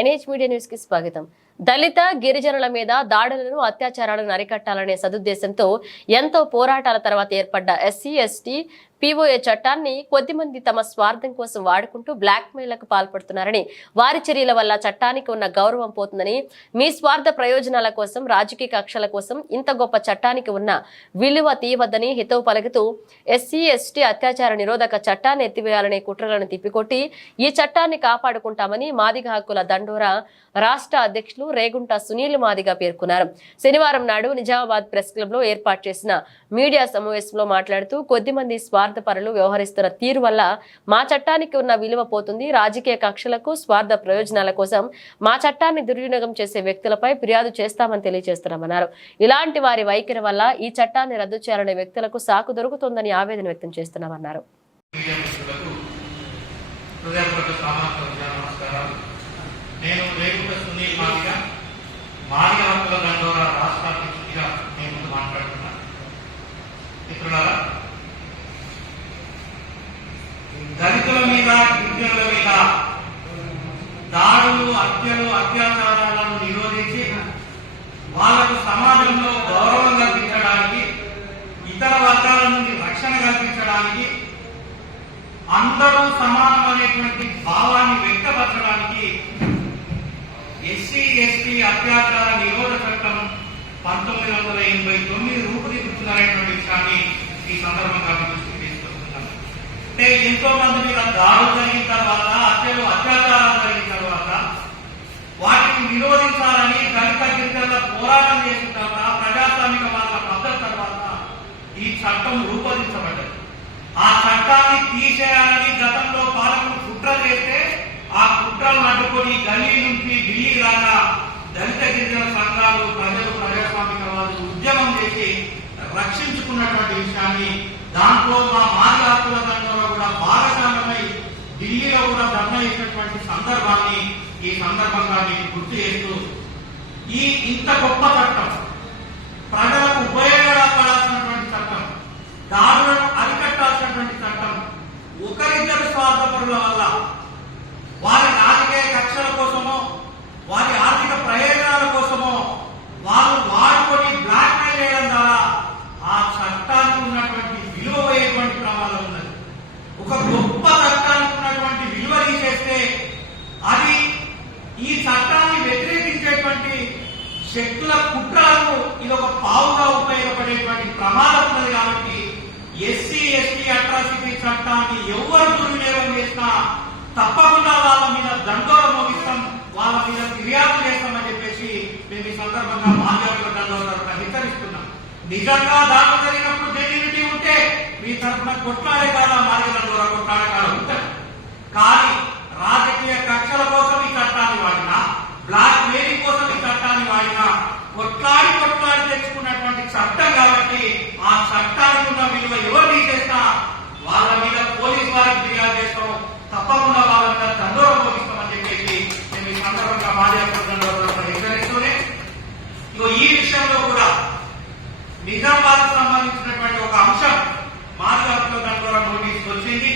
NH media న్యూస్కి స్వాగతం. దళిత గిరిజనుల మీద దాడులను అత్యాచారాలను అరికట్టాలనే సదుద్దేశంతో ఎంతో పోరాటాల తర్వాత ఏర్పడ్డ ఎస్సీ ఎస్టీ పీఓఏ చట్టాన్ని కొద్దిమంది తమ స్వార్థం కోసం వాడుకుంటూ బ్లాక్ మెయిల్లకు పాల్పడుతున్నారని వారి చర్యల వల్ల చట్టానికి ఉన్న గౌరవం పోతుందని మీ స్వార్థ ప్రయోజనాల కోసం రాజకీయ కక్షల కోసం ఇంత గొప్ప చట్టానికి ఉన్న విలువ తీయవద్దని హితవు పలుకుతూ ఎస్సీ ఎస్టీ అత్యాచార నిరోధక చట్టాన్ని ఎత్తివేయాలనే కుట్రలను తిప్పికొట్టి ఈ చట్టాన్ని కాపాడుకుంటామని మాదిగ హక్కుల దండోరా రాష్ట్ర అధ్యక్షులు రేగుంట సునీల్ మాదిగ పేర్కొన్నారు. శనివారం నాడు నిజామాబాద్ ప్రెస్ క్లబ్లో ఏర్పాటు చేసిన మీడియా సమావేశంలో మాట్లాడుతూ కొద్దిమంది స్వార్థపరులు వ్యవహరిస్తున్న తీరు వల్ల మా చట్టానికి ఉన్న విలువ పోతుంది. రాజకీయ కక్షలకు స్వార్థ ప్రయోజనాల కోసం మా చట్టాన్ని దుర్వినియోగం చేసే వ్యక్తులపై ఫిర్యాదు చేస్తామని తెలియజేస్తున్నామన్నారు. ఇలాంటి వారి వైఖరి వల్ల ఈ చట్టాన్ని రద్దు చేయాలనే వ్యక్తులకు సాకు దొరుకుతుందని ఆవేదన వ్యక్తం చేస్తున్నామన్నారు. మీడియా మిత్రులకు రేగుంట సునీల్ మాదిగా మాదిగ హక్కుల దండోరా రాష్ట్ర అధ్యక్షుడిగా నేను ముందు మాట్లాడుతున్నాను మిత్రులారా దళితుల మీద గిరిజనుల మీద దాడులు హత్యలు అత్యాచారాలను నిరోధించి వాళ్ళకు సమాజంలో గౌరవం కల్పించడానికి ఇతర వర్గాల నుండి రక్షణ కల్పించడానికి అందరూ సమానం అనేటువంటి భావాన్ని వ్యక్తపరచడానికి ఎస్సీ ఎస్టీ అత్యాచార నిరోధ చట్టం పంతొమ్మిది వందల ఎనభై తొమ్మిది రూపుదిద్దుతున్నారనేటువంటి విషయాన్ని ఈ సందర్భంగా అంటే ఎంతో మంది మీద దాడులు జరిగిన తర్వాత హత్యలు అత్యాచారాలు జరిగిన తర్వాత వాటిని నిరోధించాలని దళిత గిరిజనుల పోరాటం చేసిన తర్వాత ప్రజాస్వామిక వాళ్ళ పద్ధతి తర్వాత ఈ చట్టం రూపొందించబడ్డది. ఆ చట్టాన్ని తీసేయాలని గతంలో పాలకులు కుట్ర చేస్తే ఆ కుట్రలు అడ్డుకొని గల్లీ నుంచి ఢిల్లీ దాకా దళిత గిరిజన సంఘాలు ప్రజలు ప్రజాస్వామిక వాళ్ళు ఉద్యమం చేసి రక్షించుకున్నటువంటి విషయాన్ని దాంట్లో మా మాజీ హక్కుల దండంలో కూడా భాగస్వామ్యమై ఢిల్లీలో కూడా ధర్మ చేసినటువంటి సందర్భాన్ని ఈ సందర్భంగా మీకు గుర్తు చేస్తూ ఈ ఇంత గొప్ప చట్టం ప్రజలకు ఉపయోగపడాల్సినటువంటి చట్టం దారులను అరికట్టాల్సినటువంటి చట్టం ఒకరిద్దరు స్వార్థపరుల వల్ల వారి రాజకీయ కక్షల కోసమో వారి ఆర్థిక ప్రయోజనాల కోసమో వాళ్ళు వాడుకొని బ్లాక్ మెయిల్ చేయడం ద్వారా ఆ చట్టానికి ఉన్నటువంటి విలువ పోయేటువంటి ప్రమాదం ఉన్నది ఒక గొప్ప చట్టానికి ఉన్నటువంటి విలువ తీసేస్తే అది ఈ చట్టాన్ని వ్యతిరేకించేటువంటి శక్తుల కుట్రలకు ఇది ఒక పావుగా ఉపయోగపడేటువంటి ప్రమాదం ఉన్నది కాబట్టి ఎస్సీ ఎస్టీ అట్రాసిటీ చట్టాన్ని ఎవరు దుర్వినియోగం చేసినా తప్పకుండా వాళ్ళ మీద దండోర మోగిస్తాం వాళ్ళ మీద ఫిర్యాదు చేస్తామని చెప్పేసి మేము ఈ సందర్భంగా మాధ్యమిక దండోర హెచ్చరిస్తున్నాం. నిజంగా దాని జరిగినప్పుడు జెన్యూనిటీ ఉంటే మీ తరఫున కొట్లాడే కాడ మార్గ దండోర కొట్లాడే కాడ ఉంటారు కానీ రాజకీయ కక్షల కోసం ఈ చట్టాన్ని వాడినా బ్లాక్ మెయిలింగ్ కోసం ఈ చట్టాన్ని వాడినా కొట్లాడి కొట్లాడి తెచ్చుకున్నటువంటి చట్టం కాబట్టి ఆ చట్టానికి ఉన్న విలువ ఎవరు తీసేసినా వాళ్ళ మీద పోలీస్ వారికి ఫిర్యాదు చేస్తాం తప్పకుండా వాళ్ళ మీద దండోరం మోగిస్తామని చెప్పేసి మేము ఈ హెచ్చరిస్తూనే ఇగో ఈ విషయంలో కూడా నిజామాబాద్ సంబంధించినటువంటి ఒక అంశం మాజీ దాని ద్వారా నోటీస్ వచ్చింది.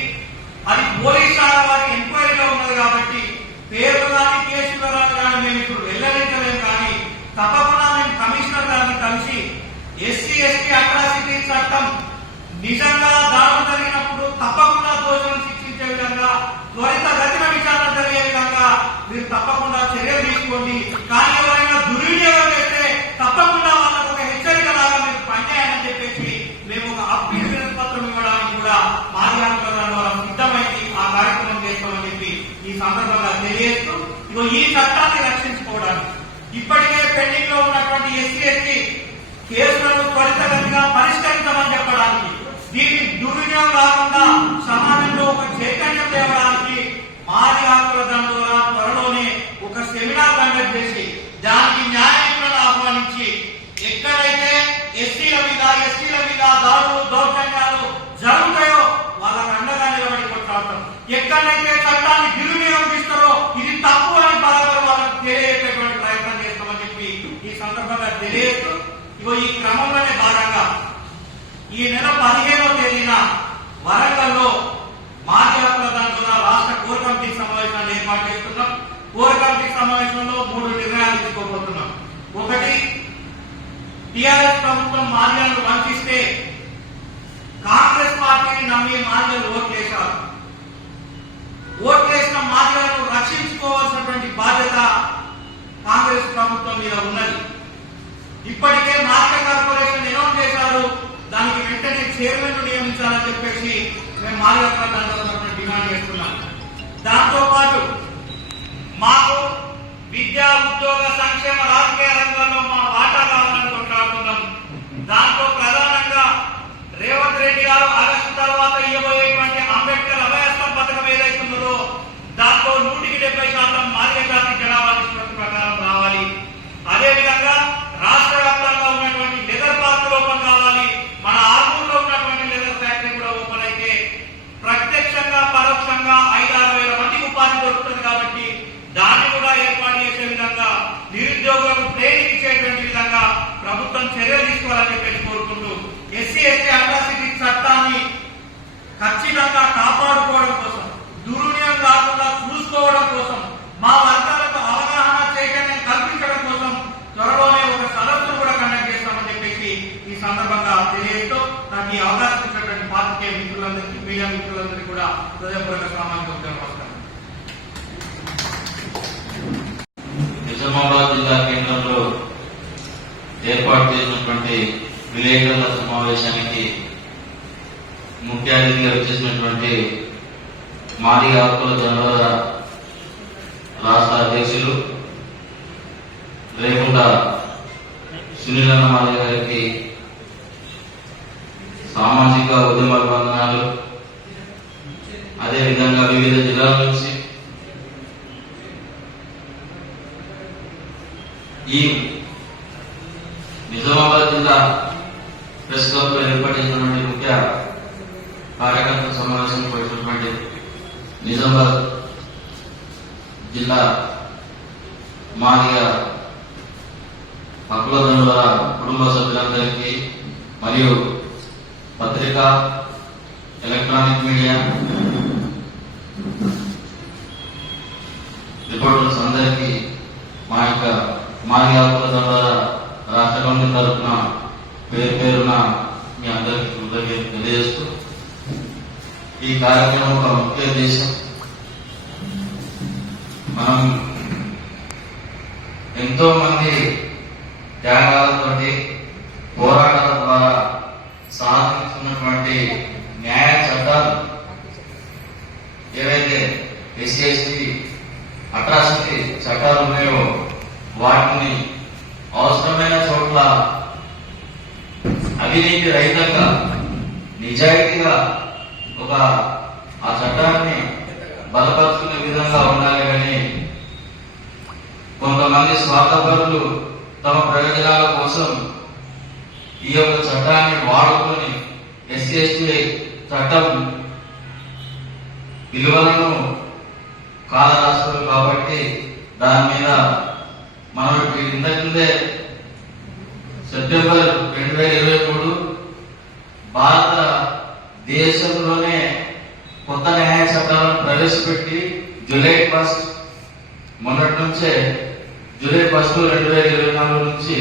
అది పోలీస్ శాఖ వారి ఎంక్వైరీలో ఉన్నది కాబట్టి పేరు కానీ కేసు వివరాలు కానీ మేము ఇప్పుడు వెల్లడించలేము కానీ తప్పకుండా మేము కమిషనర్ గారిని కలిసి ఎస్సీ ఎస్టీ అట్రాసిటీ చట్టం నిజంగా దాడులు జరిగినప్పుడు తప్పకుండా దోషులను శిక్షించే విధంగా త్వరిత గతిన విచారణ జరిగే విధంగా మీరు తప్పకుండా చర్యలు తీసుకోండి కానీ ఎవరైనా దుర్వినియోగం చేస్తే తప్పకుండా వాళ్ళకు ఒక హెచ్చరిక లాగా మీరు పనిచేయాలని చెప్పేసి మేము ఒక అప్పీల్ వినతి పత్రం ఇవ్వడానికి కూడా మాధ్యమిక సిద్ధమైంది ఆ కార్యక్రమం చేస్తామని చెప్పి ఈ సందర్భంగా తెలియజేస్తూ ఈ చట్టాన్ని రక్షించుకోవడానికి. ఇప్పటికే పెండింగ్లో ఉన్నటువంటి ఎస్సీ ఎస్టీ కేసులను త్వరితగతిగా పరిష్కరించమని చెప్పడానికి దీన్ని దుర్వినియోగం కాకుండా సమాజం ఇగో ఈ క్రమంలోనే భాగంగా ఈ నెల పదిహేనో తేదీన వరంగల్లో మాజీ హక్కుల దాంట్లో రాష్ట్ర కోర్ కమిటీ సమావేశాన్ని ఏర్పాటు చేస్తున్నాం. కోర్ కమిటీ సమావేశంలో మూడు నిర్ణయాలు తీసుకోబోతున్నాం. ఒకటి టిఆర్ఎస్ ప్రభుత్వం మాల్యాలను వంచిస్తే కాంగ్రెస్ పార్టీని నమ్మి మాల్యాలు ఓట్లేశారు ఓట్లేసిన మాల్యాలను రక్షించుకోవాల్సినటువంటి బాధ్యత కాంగ్రెస్ ప్రభుత్వం మీద ఉన్నది ఇప్పటికే మార్కెట్ కార్పొరేషన్ అనౌన్స్ చేశారు దానికి వెంటనే చైర్మన్ నియమించాలని చెప్పేసి మేము మార్కెట్ డిమాండ్ చేస్తున్నాం. దాంతో పాటు మాకు విద్యా ఉద్యోగ సంక్షేమ రాజకీయ రంగంలో మా వాటా కావాలని కొట్లాడుతున్నాం. దాంతో ప్రధానంగా రేవంత్ రెడ్డి గారు ఆగస్టు తర్వాత ఇవ్వబోయేటువంటి అంబేద్కర్ అభయస్థం పథకం ఏదైతుందో దాంతో నూటికి డెబ్బై శాతం మాదిరి జాతి జనాభా నిష్పత్తి ప్రకారం రావాలి అదేవిధంగా రాష్ట్ర వ్యాప్తంగా ఉన్నటువంటి లెదర్ పార్క్ ఓపెన్ కావాలి మన ఆర్మూర్లో ఉన్నటువంటి లెదర్ ఫ్యాక్టరీ కూడా ఓపెన్ అయితే ప్రత్యక్షంగా పరోక్షంగా ఐదారు వేల మందికి ఉపాధి దొరుకుతుంది కాబట్టి దాన్ని కూడా ఏర్పాటు చేసే విధంగా నిరుద్యోగులకు ట్రైనింగ్ ఇచ్చేటువంటి విధంగా ప్రభుత్వం చర్యలు తీసుకోవాలని చెప్పేసి కోరుకుంటూ ఎస్సీ ఎస్టీ అట్రాసిటీ చట్టాన్ని ఖచ్చితంగా కాపాడుకోవడం కోసం దుర్వినియోగం కాకుండా చూసుకోవడం కోసం మా వర్గాలకు అవగాహన చైతన్యం కల్పించడం కోసం త్వరలోనే ఒక సదస్సును కూడా కండక్ట్ చేస్తామని చెప్పేసి ఈ సందర్భంగా తెలియజేస్తూ నాకు ఈ అవకాశం ఇచ్చినటువంటి పాత్రికేయ మిత్రులందరికీ మీడియా మిత్రులందరికీ కూడా హృదయపూర్వక సామాజిక నమస్కారం నిజామాబాద్ జిల్లా కేంద్రంలో ఏర్పాటు చేసినటువంటి విలేకరుల సమావేశానికి ముఖ్య అతిథిగా వచ్చేసినటువంటి మాది హక్కుల జనవర రాష్ట్ర అధ్యక్షులు రేకుంట సునీలన్న మాది గారికి సామాజిక ఉద్యమ బంధనాలు అదేవిధంగా వివిధ జిల్లాల నుంచి ఈ నిజామాబాద్ జిల్లా ప్రెస్ క్లబ్లో ఏర్పడినటువంటి ముఖ్య కార్యకర్త సమావేశం పోయినటువంటి నిజామాబాద్ జిల్లా మాదిగ హక్కులదండుల కుటుంబ సభ్యులందరికీ మరియు పత్రిక ఎలక్ట్రానిక్ మీడియా రిపోర్టర్స్ అందరికీ మా యొక్క మాది ద్వారా రాష్ట్ర కమిటీ తరఫున పేరు పేరున మీ అందరికీ కృతజ్ఞత తెలియజేస్తూ ఈ కార్యక్రమం ఒక ముఖ్య ఉద్దేశం. మనం ఎంతో మంది త్యాగాలతోటి పోరాటాల ద్వారా సాధించుకున్నటువంటి న్యాయ చట్టాలు ఏవైతే ఎస్సీ ఎస్టీ అట్రాసిటీ చట్టాలు ఉన్నాయో వాటిని అవసరమైన చోట్ల అవినీతి రహితంగా నిజాయితీగా ఒక ఆ చట్టాన్ని బలపరుచుకునే విధంగా ఉండాలి కానీ కొంతమంది స్వార్థపరులు తమ ప్రయోజనాల కోసం ఈ యొక్క చట్టాన్ని వాడుకొని ఎస్సీ ఎస్టీ చట్టం విలువలను కాలరాస్తారు కాబట్టి దాని మీద మనం ఇంతకుముందే సెప్టెంబర్ రెండు వేల ఇరవై మూడు భారత దేశంలోనే కొత్త న్యాయ చట్టాలను ప్రవేశపెట్టి జూలై ఫస్ట్ మొన్నటి నుంచే జూలై ఫస్ట్ రెండు వేల ఇరవై నాలుగు నుంచి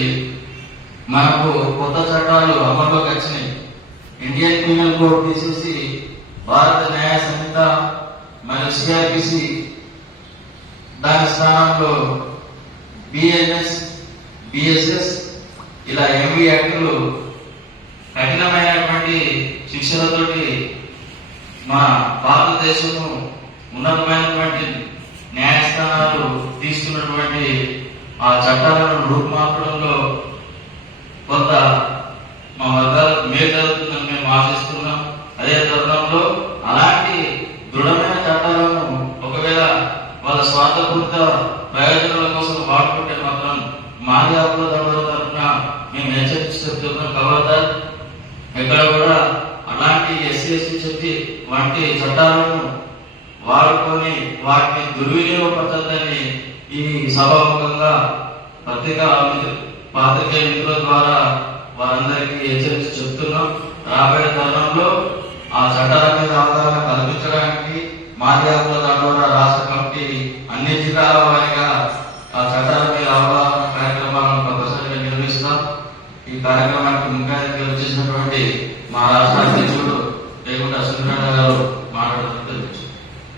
మనకు కొత్త చట్టాలు అమల్లోకి వచ్చినాయి. ఇండియన్ పీనల్ కోడ్ తీసేసి భారత న్యాయ సంహిత మరియు సిఆర్పిసి దాని స్థానంలో బిఎన్ఎస్ బిఎస్ఎస్ ఇలా ఎంవి యాక్టులు కఠినమైనటువంటి శిక్షలతోటి మా భారతదేశము ఉన్నతమైనటువంటి న్యాయస్థానాలు తీసుకున్నటువంటి ఆ చట్టాలను రూపుమాపడంలో కొంత మా వర్గాలు మేలు జరుగుతుందని మేము ఆశిస్తున్నాం. అదే తరుణంలో అలాంటి దృఢమైన చట్టాలను ఒకవేళ వాళ్ళ స్వార్థపూరిత ప్రయోజనాల కోసం వాడుకుంటే మాత్రం మాది హక్కుల దండల తరఫున మేము హెచ్చరిస్తున్నాం చెప్తున్నాం. ఖబర్దార్ ఎక్కడ కూడా అలాంటి ఎస్సీ ఎస్సీ చెప్పి వంటి చట్టాలను వాడుకొని వాటిని దుర్వినియోగపరచద్దని ఈ సభాముఖంగా పత్రికా మిత్రు- పాత్రికేయ ద్వారా వారందరికీ హెచ్చరించి చెప్తున్నాం. రాబోయే తరుణంలో ఆ చట్టాల మీద అవగాహన కల్పించడానికి మాధ్యమాల